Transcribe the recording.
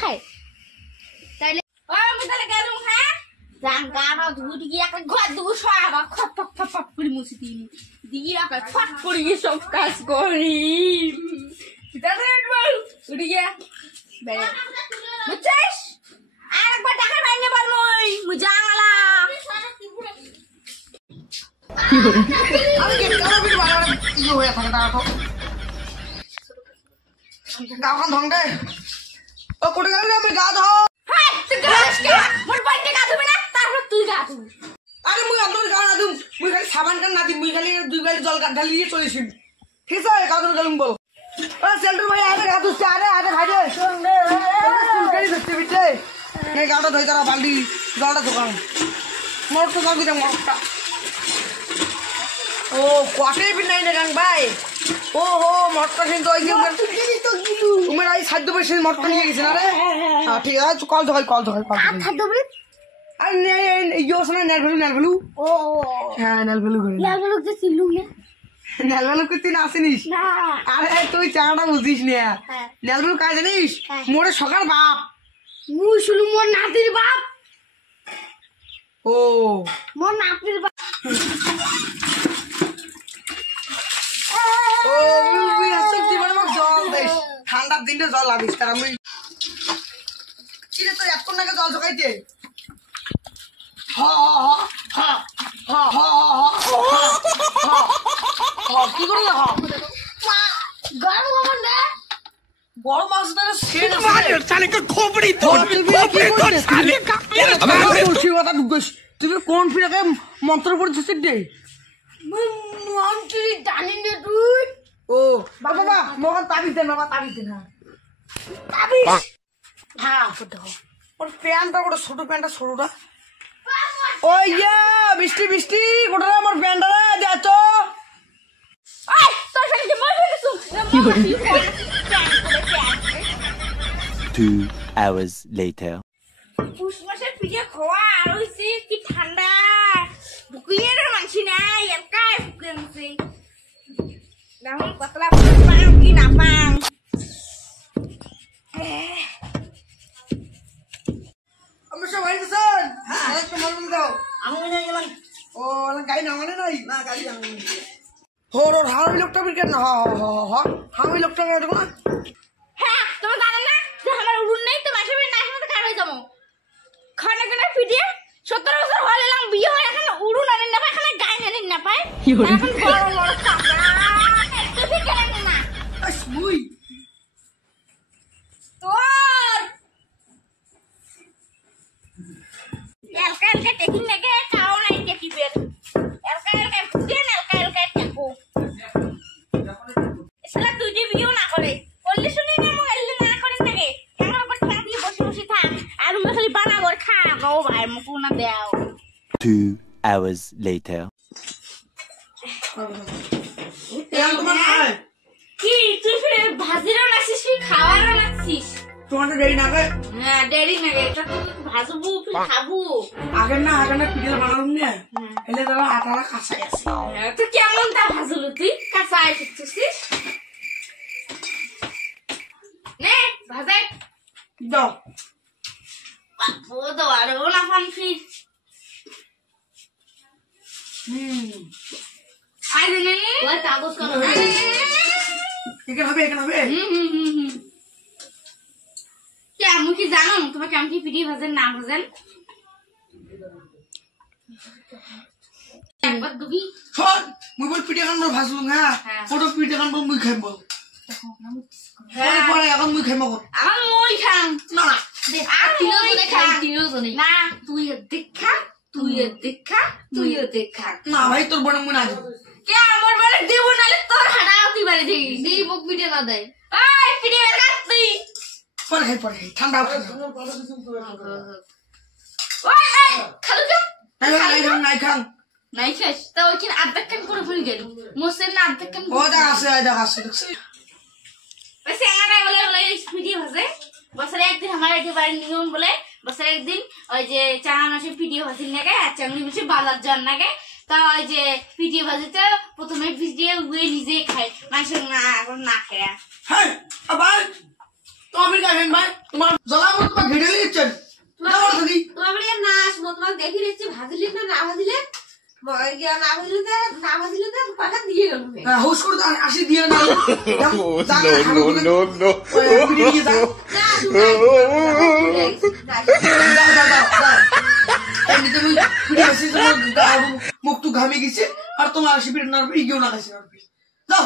খায় তাইলে ও আমি তাহলে গেলুম হ্যাঁ জাঙ্গারা ধুই গিয়ে একটা ঘর দুগু সরা খপ খপ খপ খপ করে মুছি দিই দিয়ে একটা ফট করে গিয়ে সব কাজ করি তাহলে বল উঠে গিয়া বে বুঝছিস আরেকবার টাকা বাইনে বল মুই জাঙ্গালা আমি কি কারা বিল বাড়া কি হয়ে থাকে তা তো গাওখান ধং দে ও কোটে গেল আমি গা ধো হ্যাঁ তুই গাছ কে মোর বাইনে গা ধুবি না তারপর তুই গা ধু আরে মুই অন্তর গা না দুম মুই খালি সাবান কান না দি মুই খালি দুই গালি জল কান ঢালি দিয়ে চলেছি ঠিক আছে গা ধরে গেলুম বল ও সেল্টু ভাই আরে গা ধুছে আরে ভাই রে সুলকারি ধরতে বিতে এই গাটা ধই তারা বালতি জলটা দোকান মোর তো জল দিতে মোরটা ও কোয়াটে বি নাই না গান ভাই ও হো মটকা কিন্তু ওই তোমার আই সাধ্য বেশি মটকা নিয়ে গেছে না রে হ্যাঁ ঠিক আছে কল ধর খাদ্য বলি আর ইয়ো শোনা নেলভেলু ও হ্যাঁ নেলভেলু করে লাগলো যে চিল্লু না নেলভেলু কি তুই আসিনিস না আরে তুই চাঁটা বুঝিস না নেলভেলু কাজ জানিস মোরে সকাল বাপ মুই শুনু মোর নাতির বাপ ও মোর নাতির বাপ ও মুই আসছে জীবনে মোক জল দেস ঠান্ডার দিনে জল লাগিস তার আমি কি রে তুই এখন নাকি জল জগাইতে কি করে গরম গরম দে বড় মাছ ধরে সেট साले का खोपड़ी तोड़ साले का তুমি কোন ফিরে মন্ত্র পড়েছিস দে মুই মন্ত্রী জানি না তুই ও বাবা বাবা মোহন তাবিজ দেন বাবা তাবিজ দেন তাবিজ হ্যাঁ ওর প্যান্টটা ওটা ছোট প্যান্টটা ছোটটা ও ইয়া বৃষ্টি বৃষ্টি কোটা আমার প্যান্টটা দে তো এই তোর সাথে মই ফেলেছু কি করে 2 hours later. পুষ মাসের পিঠে খোয়া আর হইছে কি ঠান্ডা বুকুইয়ে রে মানছি নাই একাই ফুকে গেছে এখন কতলা পাম কি না পাম আমি সব ভাই স্যার হ্যাঁ একটু মালুম দাও আমি না গেলাম ও গাড়ি না মানে নাই না গাড়ি আমি হোর ওর হামি লোকটা বিকে না হামি লোকটা দেখো না হ্যাঁ তুমি জানো না যে আমার উড়ুন নেই তো মাসে না আসলে খারাপ হয়ে যাবো খানা খানা পিঠে 17 বছর হল এলাম বিয়ে হয় এখন উড়ুন আনেন না পায় এখানে গায়ে আনেন না পায় এখন বড় বড় কাপড়া একটু ঠিক আনেন না আস মুই তোর এলকা টেকিং লাগে খাও নাই টেকি বের এলকা ফুটে এলকা টেকো এসলা তুই যে বিয়ে না করে করলে শুনি না মো এলে না করে থাকে কেন উপর ঠ্যাং দিয়ে বসে বসে থাক আর মুখে খালি বানা করে খা গো ভাই মুখু না দাও 2 hours later. কি তুই ফিরে ভাজিরও নাছিস কি খাওয়ারও নাছিস তোমার দেরি না গে হ্যাঁ দেরি না গে এটা তো ভাজবো ফির খাবো আগে না পিঠে বানালুম না এলে দাদা আটারা কাঁচাই আছে তো কেমন তা ভাজলু তুই কাঁচা আইছিস নে ভাজাই দাও ও তো আর ও না ফান ফির আই নে ওই কাগজ করো এখানে হবে কে আমি কি জানো তোমার কেমন কি পিঠে ভাজেন না ভাজেন একবার দুবি শোন মুই বল পিঠে খান ভাজলুম হ্যাঁ ফটো পিঠে খান মুই খাইম বল পরে এখন মুই খাইম আমার মই খাম না আর তিনও জনে না তুই দেখা না ভাই তোর বড় মুই না যাব কে আমার বাড়ি দেব নালে তোর হানা তুই বাড়ি দিবি দেই বুক পিঠে না দেয় এই পিঠে বের কর তুই পরে খাই ঠান্ডা ওই খালু কে নাই খান নাই খাস তো ওইখানে আধা কান করে ভুল গেল মোসের না আধা কান ও যা আছে দেখছিস ওই সেঙ্গাটা বলে পিঠে ভাজে বছরে একদিন আমার এটি বাড়ির নিয়ম বলে বছরে একদিন ওই যে চানা মাসের পিঠে ভাজির নাগে আর চাংলি মাসে বাজার জন নাগে তা ওই যে পিঠে ভাজিতে প্রথমে পিঠে উয়ে নিজে খায় মানুষের না এখন না খায় হ্যাঁ আবার তো কমের গাইবেন ভাই তোমার জ্বলা মতো তোমার ঘেড়ে লিখছেন তোমার থাকি তোমার বাড়ি না আসবো তোমাকে দেখে নিচ্ছি ভাজলি না না ভাজলে না ভাজলে তো পাখা দিয়ে গেল হোস করে আসি দিয়ে না no, no. মুখ টু ঘামে গেছে আর তোমার শিবির না গেও না গেছে যাও